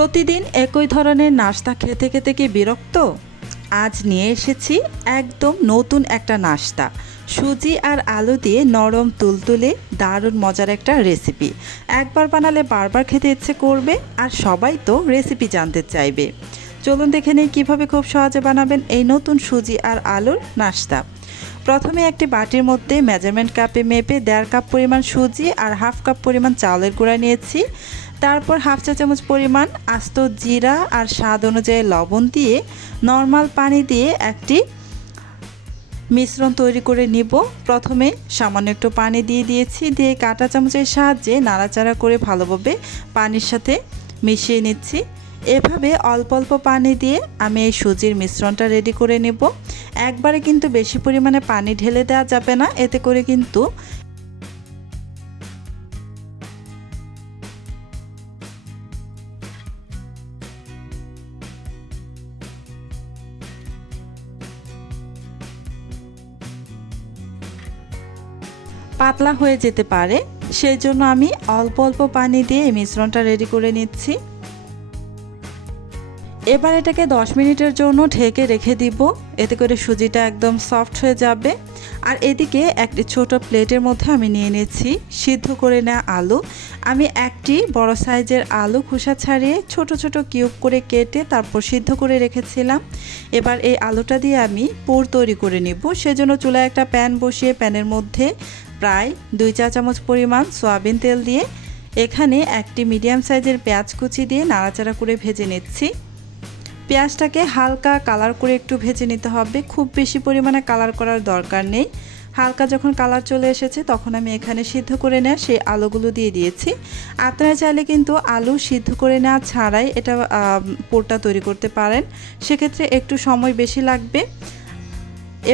প্রতিদিন একই ধরনের নাস্তা খেতে খেতে কি বিরক্ত? আজ নিয়ে এসেছি একদম নতুন একটা নাস্তা। সুজি আর আলু দিয়ে নরম তুলতুলে দারুণ মজার একটা রেসিপি। একবার বানালে বারবার খেতে ইচ্ছে করবে, আর সবাই তো রেসিপি জানতে চাইবে। চলুন দেখে নেই কীভাবে খুব সহজে বানাবেন এই নতুন সুজি আর আলুর নাস্তা। প্রথমে একটি বাটির মধ্যে মেজারমেন্ট কাপে মেপে 1.5 কাপ পরিমাণ সুজি আর 1/2 কাপ পরিমাণ চাউলের গুঁড়া নিয়েছি। তারপর 1/2 চা চামচ পরিমাণ আস্ত জিরা আর স্বাদ অনুযায়ী লবণ দিয়ে নর্মাল পানি দিয়ে একটি মিশ্রণ তৈরি করে নিব। প্রথমে সামান্য একটু পানি দিয়ে দিয়েছি, দিয়ে কাঁটা চামচের সাহায্যে নাড়াচাড়া করে ভালোভাবে পানির সাথে মিশিয়ে নিচ্ছি। এভাবে অল্প অল্প পানি দিয়ে আমি এই সুজির মিশ্রণটা রেডি করে নেব। একবারে কিন্তু বেশি পরিমাণে পানি ঢেলে দেওয়া যাবে না, এতে করে কিন্তু পাতলা হয়ে যেতে পারে। সেই জন্য আমি অল্প অল্প পানি দিয়ে এই মিশ্রণটা রেডি করে নিচ্ছি। এবার এটাকে 10 মিনিটের জন্য ঢেকে রেখে দিব, এতে করে সুজিটা একদম সফট হয়ে যাবে। আর এদিকে একটি ছোট প্লেটের মধ্যে আমি নিয়ে নিয়েছি সিদ্ধ করে নেওয়া আলু। আমি একটি বড় সাইজের আলু খোসা ছাড়িয়ে ছোট ছোট কিউব করে কেটে তারপর সিদ্ধ করে রেখেছিলাম। এবার এই আলুটা দিয়ে আমি পুর তৈরি করে নিব। সেজন্য চুলায় একটা প্যান বসিয়ে প্যানের মধ্যে প্রায় 2 চা চামচ পরিমাণ সয়াবিন তেল দিয়ে এখানে একটি মিডিয়াম সাইজের পেঁয়াজ কুচি দিয়ে নাড়াচাড়া করে ভেজে নিচ্ছি। পেঁয়াজটাকে হালকা কালার করে একটু ভেজে নিতে হবে, খুব বেশি পরিমাণে কালার করার দরকার নেই। হালকা যখন কালার চলে এসেছে তখন আমি এখানে সিদ্ধ করে নেওয়া সেই আলুগুলো দিয়ে দিয়েছি। আপনারা চাইলে কিন্তু আলু সিদ্ধ করে নেওয়া ছাড়াই এটা পুরটা তৈরি করতে পারেন, সেক্ষেত্রে একটু সময় বেশি লাগবে।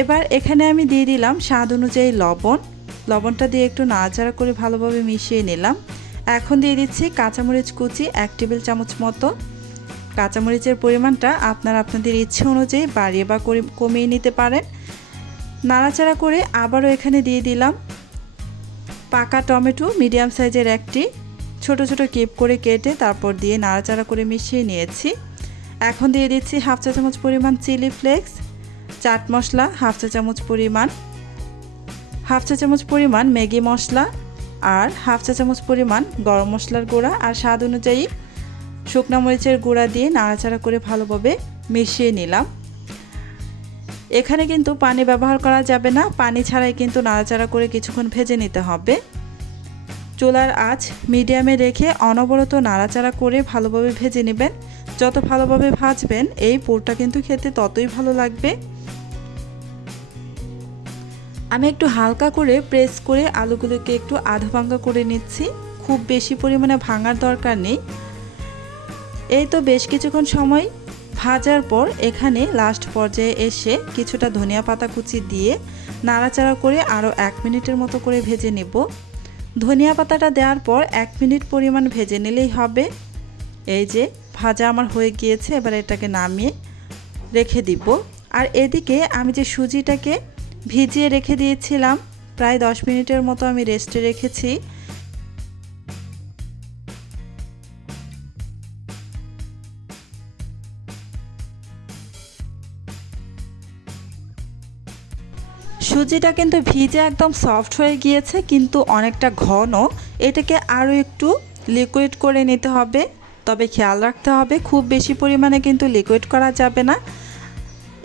এবার এখানে আমি দিয়ে দিলাম স্বাদ অনুযায়ী লবণ। লবণটা দিয়ে একটু নাড়াচাড়া করে ভালোভাবে মিশিয়ে নিলাম। এখন দিয়ে দিচ্ছি কাঁচামরিচ কুচি 1 টেবিল চামচ মতো। কাঁচামরিচের পরিমাণটা আপনারা আপনাদের ইচ্ছে অনুযায়ী বাড়িয়ে বা কমিয়ে নিতে পারেন। নাড়াচাড়া করে আবারও এখানে দিয়ে দিলাম পাকা টমেটো মিডিয়াম সাইজের একটি, ছোট ছোট কিউব করে কেটে তারপর দিয়ে নাড়াচাড়া করে মিশিয়ে নিয়েছি। এখন দিয়ে দিচ্ছি 1/2 চা চামচ পরিমাণ চিলি ফ্লেক্স, চাট মশলা 1/2 চা চামচ পরিমাণ, 1/2 চা চামচ পরিমাণ ম্যাগি মশলা আর 1/2 চা চামচ পরিমাণ গরম মশলার গুঁড়া আর স্বাদ অনুযায়ী শুকনো মরিচের গুঁড়া দিয়ে নাড়াচাড়া করে ভালোভাবে মিশিয়ে নিলাম। এখানে কিন্তু পানি ব্যবহার করা যাবে না, পানি ছাড়াই কিন্তু নাড়াচাড়া করে কিছুক্ষণ ভেজে নিতে হবে। চুলার আঁচ মিডিয়ামে রেখে অনবরত নাড়াচাড়া করে ভালোভাবে ভেজে নেবেন। যত ভালোভাবে ভাজবেন এই পুরটা কিন্তু খেতে ততই ভালো লাগবে। আমি একটু হালকা করে প্রেস করে আলুগুলোকে একটু আধা ভাঙা করে নিচ্ছি, খুব বেশি পরিমাণে ভাঙার দরকার নেই। এই তো বেশ কিছুক্ষণ সময় ভাজার পর এখানে লাস্ট পর্যায়ে এসে কিছুটা ধনিয়া পাতা কুচি দিয়ে নাড়াচাড়া করে আরও 1 মিনিটের মতো করে ভেজে নেব। ধনিয়া পাতাটা দেওয়ার পর 1 মিনিট পরিমাণ ভেজে নিলেই হবে। এই যে ভাজা আমার হয়ে গিয়েছে, এবার এটাকে নামিয়ে রেখে দিব। আর এদিকে আমি যে সুজিটাকে ভিজিয়ে রেখে দিয়েছিলাম প্রায় 10 মিনিটের মতো আমি রেস্টে রেখেছি। সুজিটা কিন্তু ভিজে একদম সফট হয়ে গিয়েছে, কিন্তু অনেকটা ঘন। এটাকে আরও একটু লিকুইড করে নিতে হবে, তবে খেয়াল রাখতে হবে খুব বেশি পরিমাণে কিন্তু লিকুইড করা যাবে না।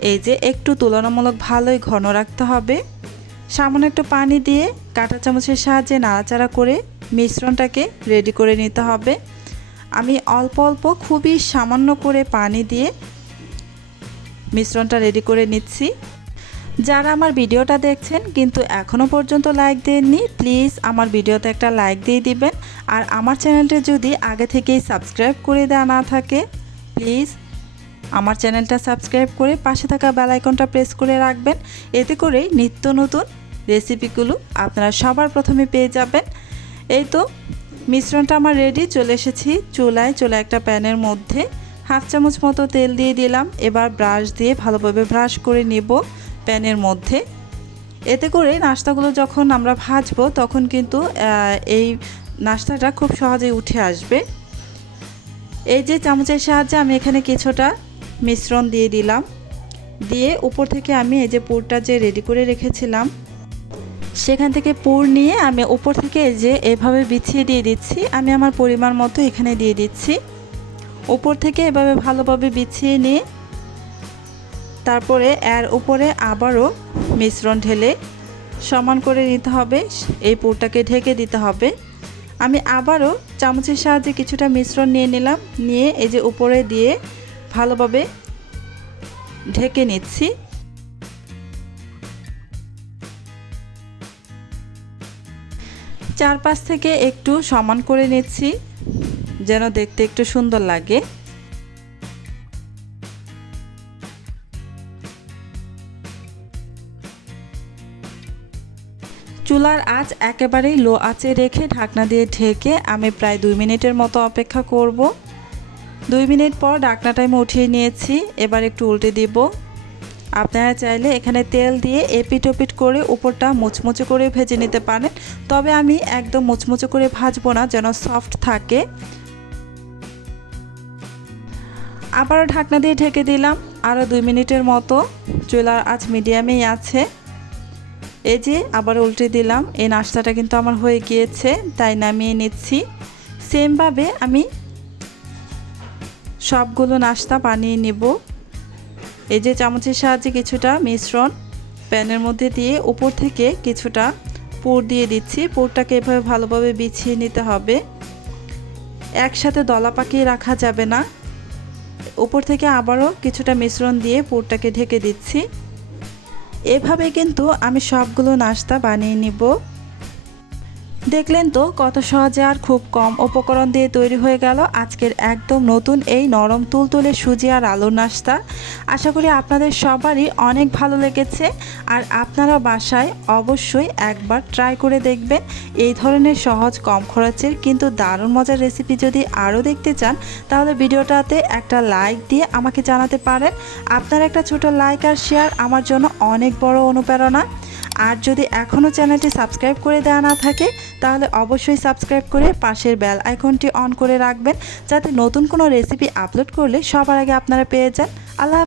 এই যে একটু তুলনামূলক ভালোই ঘন রাখতে হবে। সামান্য একটু পানি দিয়ে কাঁটা চামচের সাহায্যে নাড়াচাড়া করে মিশ্রণটাকে রেডি করে নিতে হবে। আমি অল্প অল্প খুবই সামান্য করে পানি দিয়ে মিশ্রণটা রেডি করে নিচ্ছি। যারা আমার ভিডিওটা দেখছেন কিন্তু এখনও পর্যন্ত লাইক দেননি, প্লিজ আমার ভিডিওতে একটা লাইক দিয়ে দিবেন। আর আমার চ্যানেলটা যদি আগে থেকেই সাবস্ক্রাইব করে দেওয়া না থাকে, প্লিজ আমার চ্যানেলটা সাবস্ক্রাইব করে পাশে থাকা বেল আইকনটা প্রেস করে রাখবেন। এতে করে নিত্য নতুন রেসিপিগুলো আপনারা সবার প্রথমে পেয়ে যাবেন। এই তো মিশ্রণটা আমার রেডি। চলে এসেছি চুলায় একটা প্যানের মধ্যে 1/2 চামচ মতো তেল দিয়ে দিলাম। এবার ব্রাশ দিয়ে ভালোভাবে ব্রাশ করে নেব প্যানের মধ্যে। এতে করে নাস্তাগুলো যখন আমরা ভাজবো তখন কিন্তু এই নাস্তাটা খুব সহজেই উঠে আসবে। এই যে চামচের সাহায্যে আমি এখানে কিছুটা মিশ্রণ দিয়ে দিলাম, দিয়ে উপর থেকে আমি এই যে পুরটা যে রেডি করে রেখেছিলাম সেখান থেকে পুর নিয়ে আমি উপর থেকে এই যে এভাবে বিছিয়ে দিয়ে দিচ্ছি। আমি আমার পরিমাণ মতো এখানে দিয়ে দিচ্ছি। উপর থেকে এভাবে ভালোভাবে বিছিয়ে নিয়ে তারপরে এর উপরে আবারও মিশ্রণ ঢেলে সমান করে নিতে হবে, এই পুরটাকে ঢেকে দিতে হবে। আমি আবারও চামচের সাহায্যে কিছুটা মিশ্রণ নিয়ে নিলাম, নিয়ে এই যে উপরে দিয়ে ভালোভাবে ঢেকে নিচ্ছি। চারপাশ থেকে একটু সমান করে নিচ্ছি যেন দেখতে একটু সুন্দর লাগে। চুলার আঁচ একেবারেই লো আঁচে রেখে ঢাকনা দিয়ে ঢেকে আমি প্রায় 2 মিনিটের মতো অপেক্ষা করব। 2 মিনিট পর ঢাকনাটা আমি উঠিয়ে নিয়েছি। এবার একটু উল্টে দিব। আপনারা চাইলে এখানে তেল দিয়ে এপিট ওপিট করে উপরটা মুচমুচে করে ভেজে নিতে পারেন, তবে আমি একদম মুচমুচে করে ভাজবো না, যেন সফট থাকে। আবারও ঢাকনা দিয়ে ঢেকে দিলাম আরও 2 মিনিটের মতো। চুলার আঁচ মিডিয়ামেই আছে। এই যে আবার উল্টে দিলাম। এই নাস্তাটা কিন্তু আমার হয়ে গিয়েছে, তাই নামিয়ে নিচ্ছি। সেমভাবে আমি সবগুলো নাস্তা বানিয়ে নেব। এই যে চামচের সাহায্যে কিছুটা মিশ্রণ প্যানের মধ্যে দিয়ে উপর থেকে কিছুটা পুর দিয়ে দিচ্ছি। পুরটাকে এভাবে ভালোভাবে বিছিয়ে নিতে হবে, একসাথে দলা পাকিয়ে রাখা যাবে না। উপর থেকে আবারও কিছুটা মিশ্রণ দিয়ে পুরটাকে ঢেকে দিচ্ছি। এভাবে কিন্তু আমি সবগুলো নাস্তা বানিয়ে নিব। দেখলেন তো কত সহজে আর খুব কম উপকরণ দিয়ে তৈরি হয়ে গেল আজকের একদম নতুন এই নরম তুলতুলে সুজি আর আলুর নাস্তা। আশা করি আপনাদের সবারই অনেক ভালো লেগেছে, আর আপনারা বাসায় অবশ্যই একবার ট্রাই করে দেখবেন। এই ধরনের সহজ কম খরচের কিন্তু দারুণ মজার রেসিপি যদি আরও দেখতে চান তাহলে ভিডিওটাতে একটা লাইক দিয়ে আমাকে জানাতে পারেন। আপনার একটা ছোট লাইক আর শেয়ার আমার জন্য অনেক বড় অনুপ্রেরণা। আর যদি এখনও চ্যানেলটি সাবস্ক্রাইব করে দেওয়া না থাকে তাহলে অবশ্যই সাবস্ক্রাইব করে পাশের বেল আইকনটি অন করে রাখবেন, যাতে নতুন কোনো রেসিপি আপলোড করলে সবার আগে আপনারা পেয়ে যান। আল্লাহ।